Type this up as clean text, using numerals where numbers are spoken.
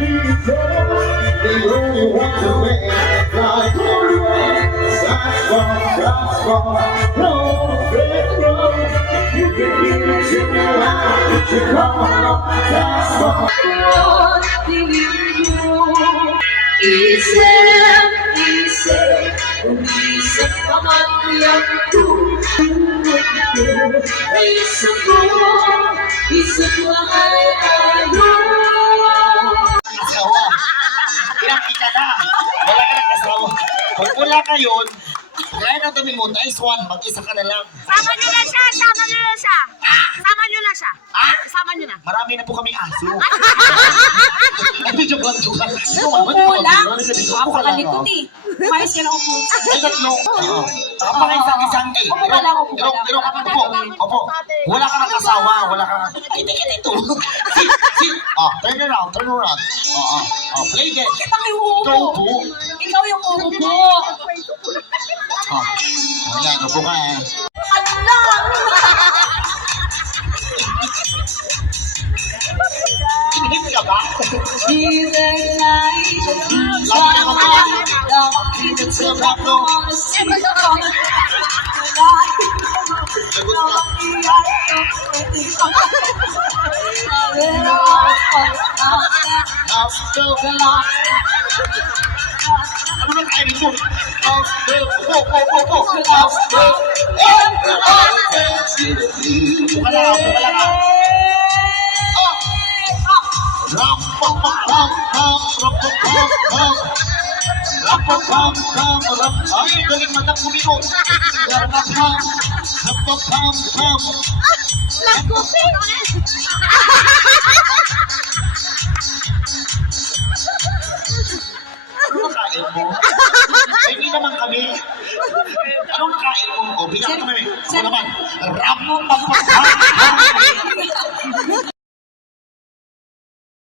The only one to make like that's for no break road. You can give it to me like you come on, that's for. Isip ka man yan ko. Isip lang ay ayaw. Asawa. Ilang kita na. Wala ka ng asawa. Kung wala ka yun, kaya na dami mo, nice one, mag-isa ka na lang. Sama nyo na siya, sama nyo na siya. Sama nyo na siya. Ah? Sama nyo na. Marami na po kaming aso. Ay, joke lang, joke lang. Kulang. Napakalikot eh. Umayos ka lang upo. Ay, tatlo. Napaka-isang-isang eh. Opo. Wala ka ng asawa, wala ka ng... Kiti-kiti ito. Turn around, turn around. Play dead. Kitang yung upo. Ikaw yung upo. Ayan, upo ka eh. Inhip ka ba? Lagi ka ba? Sa tatlo. Ano nang kainin mo? Wala ka. Ay, galing matang kumikot. Ano nakain mo? Ay, hindi naman kami. Anong nakain mo? O, bigyan ka naman. Ako naman. Rapapapapam.